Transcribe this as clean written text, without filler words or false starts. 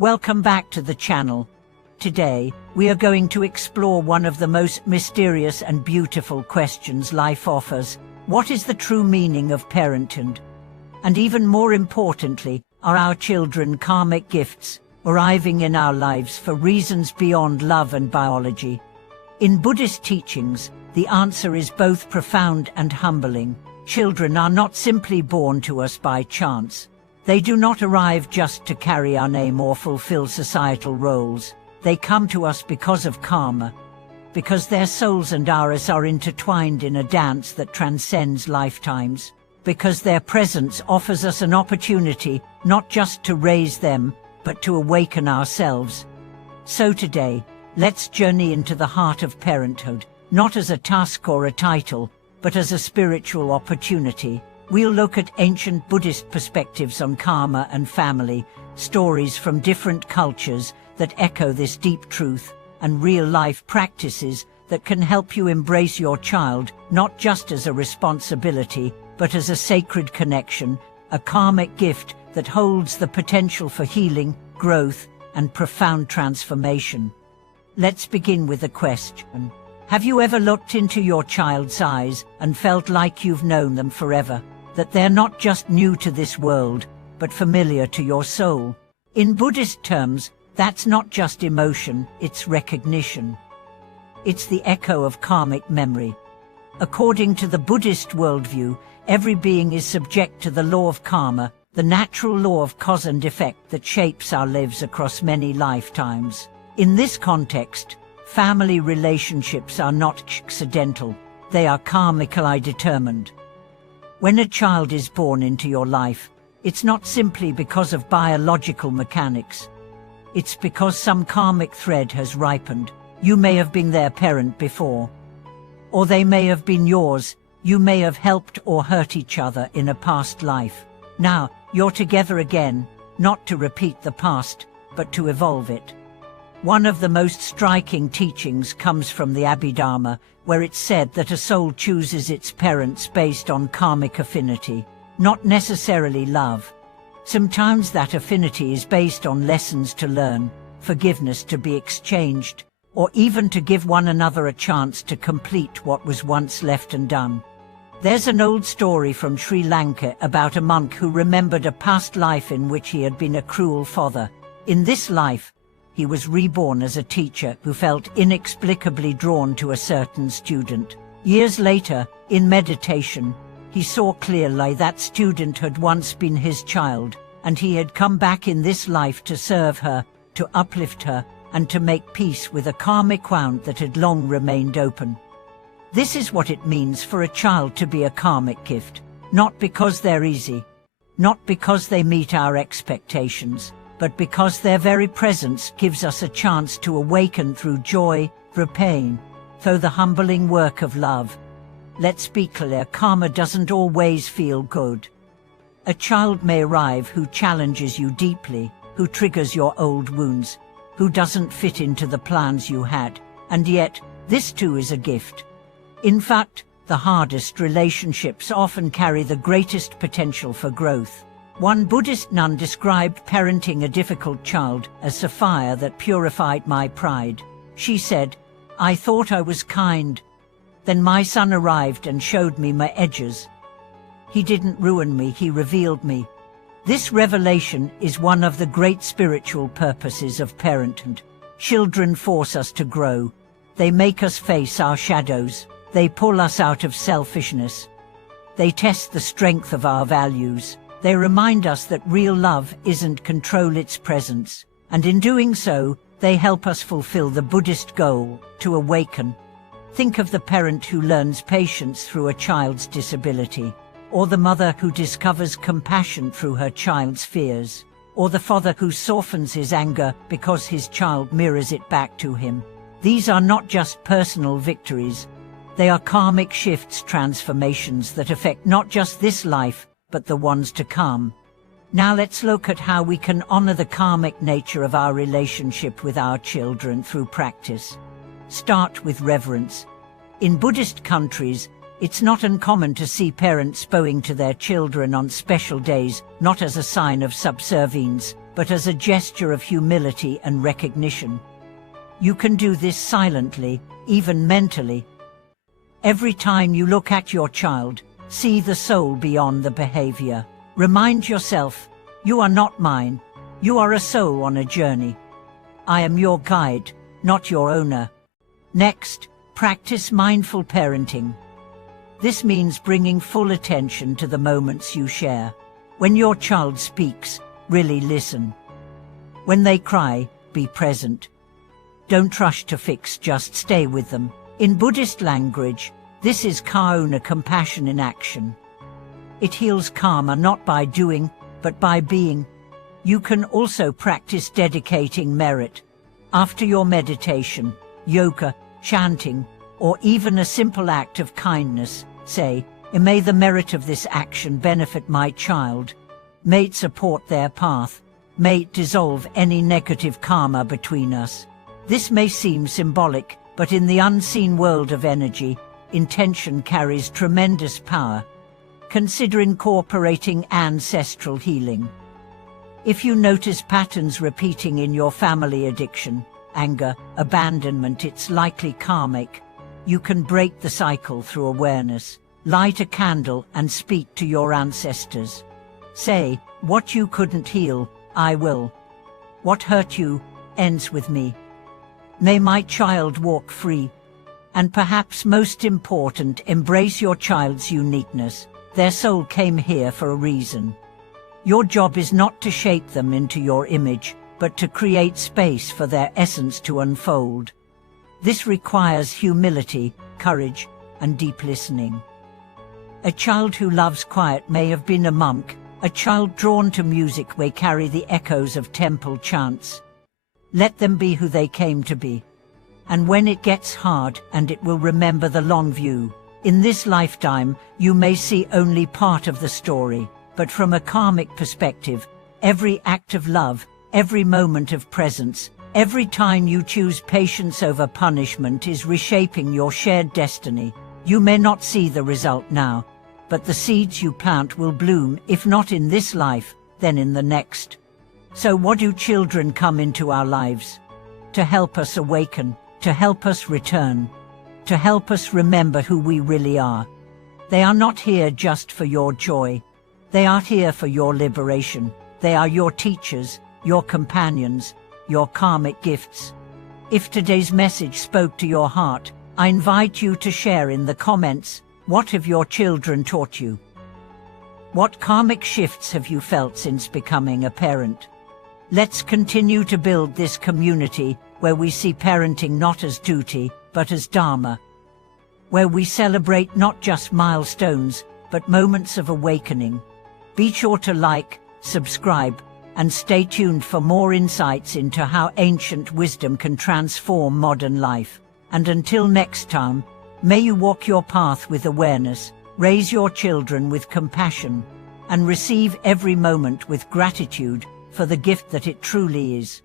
Welcome back to the channel. Today, we are going to explore one of the most mysterious and beautiful questions life offers. What is the true meaning of parenthood? And even more importantly, are our children karmic gifts, arriving in our lives for reasons beyond love and biology? In Buddhist teachings, the answer is both profound and humbling. Children are not simply born to us by chance. They do not arrive just to carry our name or fulfill societal roles. They come to us because of karma, because their souls and ours are intertwined in a dance that transcends lifetimes, because their presence offers us an opportunity not just to raise them, but to awaken ourselves. So today, let's journey into the heart of parenthood, not as a task or a title, but as a spiritual opportunity. We'll look at ancient Buddhist perspectives on karma and family, stories from different cultures that echo this deep truth, and real-life practices that can help you embrace your child not just as a responsibility, but as a sacred connection, a karmic gift that holds the potential for healing, growth, and profound transformation. Let's begin with a question. Have you ever looked into your child's eyes and felt like you've known them forever? That they're not just new to this world, but familiar to your soul? In Buddhist terms, that's not just emotion, it's recognition. It's the echo of karmic memory. According to the Buddhist worldview, every being is subject to the law of karma, the natural law of cause and effect that shapes our lives across many lifetimes. In this context, family relationships are not accidental, they are karmically determined. When a child is born into your life, it's not simply because of biological mechanics. It's because some karmic thread has ripened. You may have been their parent before. Or they may have been yours. You may have helped or hurt each other in a past life. Now, you're together again, not to repeat the past, but to evolve it. One of the most striking teachings comes from the Abhidharma, where it's said that a soul chooses its parents based on karmic affinity, not necessarily love. Sometimes that affinity is based on lessons to learn, forgiveness to be exchanged, or even to give one another a chance to complete what was once left undone. There's an old story from Sri Lanka about a monk who remembered a past life in which he had been a cruel father. In this life, he was reborn as a teacher who felt inexplicably drawn to a certain student. Years later, in meditation, he saw clearly that student had once been his child, and he had come back in this life to serve her, to uplift her, and to make peace with a karmic wound that had long remained open. This is what it means for a child to be a karmic gift, not because they're easy, not because they meet our expectations, but because their very presence gives us a chance to awaken through joy, through pain, through the humbling work of love. Let's be clear, karma doesn't always feel good. A child may arrive who challenges you deeply, who triggers your old wounds, who doesn't fit into the plans you had, and yet, this too is a gift. In fact, the hardest relationships often carry the greatest potential for growth. One Buddhist nun described parenting a difficult child as a fire that purified my pride. She said, "I thought I was kind. Then my son arrived and showed me my edges. He didn't ruin me, he revealed me." This revelation is one of the great spiritual purposes of parenthood. Children force us to grow. They make us face our shadows. They pull us out of selfishness. They test the strength of our values. They remind us that real love isn't control, it's presence. And in doing so, they help us fulfill the Buddhist goal, to awaken. Think of the parent who learns patience through a child's disability, or the mother who discovers compassion through her child's fears, or the father who softens his anger because his child mirrors it back to him. These are not just personal victories. They are karmic shifts, transformations that affect not just this life, but the ones to come. Now let's look at how we can honor the karmic nature of our relationship with our children through practice. Start with reverence. In Buddhist countries, it's not uncommon to see parents bowing to their children on special days, not as a sign of subservience, but as a gesture of humility and recognition. You can do this silently, even mentally. Every time you look at your child, see the soul beyond the behavior. Remind yourself, you are not mine. You are a soul on a journey. I am your guide, not your owner. Next, practice mindful parenting. This means bringing full attention to the moments you share. When your child speaks, really listen. When they cry, be present. Don't rush to fix, just stay with them. In Buddhist language, this is karuna, compassion in action. It heals karma not by doing, but by being. You can also practice dedicating merit. After your meditation, yoga, chanting, or even a simple act of kindness, say, may the merit of this action benefit my child. May it support their path. May it dissolve any negative karma between us. This may seem symbolic, but in the unseen world of energy, intention carries tremendous power. Consider incorporating ancestral healing. If you notice patterns repeating in your family, addiction, anger, abandonment, it's likely karmic. You can break the cycle through awareness. Light a candle and speak to your ancestors. Say, what you couldn't heal, I will. What hurt you, ends with me. May my child walk free. And perhaps most important, embrace your child's uniqueness. Their soul came here for a reason. Your job is not to shape them into your image, but to create space for their essence to unfold. This requires humility, courage, and deep listening. A child who loves quiet may have been a monk. A child drawn to music may carry the echoes of temple chants. Let them be who they came to be. And when it gets hard, and it will remember the long view. In this lifetime, you may see only part of the story, but from a karmic perspective, every act of love, every moment of presence, every time you choose patience over punishment is reshaping your shared destiny. You may not see the result now, but the seeds you plant will bloom, if not in this life, then in the next. So what do children come into our lives? To help us awaken, to help us return, to help us remember who we really are. They are not here just for your joy. They are here for your liberation. They are your teachers, your companions, your karmic gifts. If today's message spoke to your heart, I invite you to share in the comments, what have your children taught you? What karmic shifts have you felt since becoming a parent? Let's continue to build this community where we see parenting not as duty, but as dharma. Where we celebrate not just milestones, but moments of awakening. Be sure to like, subscribe, and stay tuned for more insights into how ancient wisdom can transform modern life. And until next time, may you walk your path with awareness, raise your children with compassion, and receive every moment with gratitude for the gift that it truly is.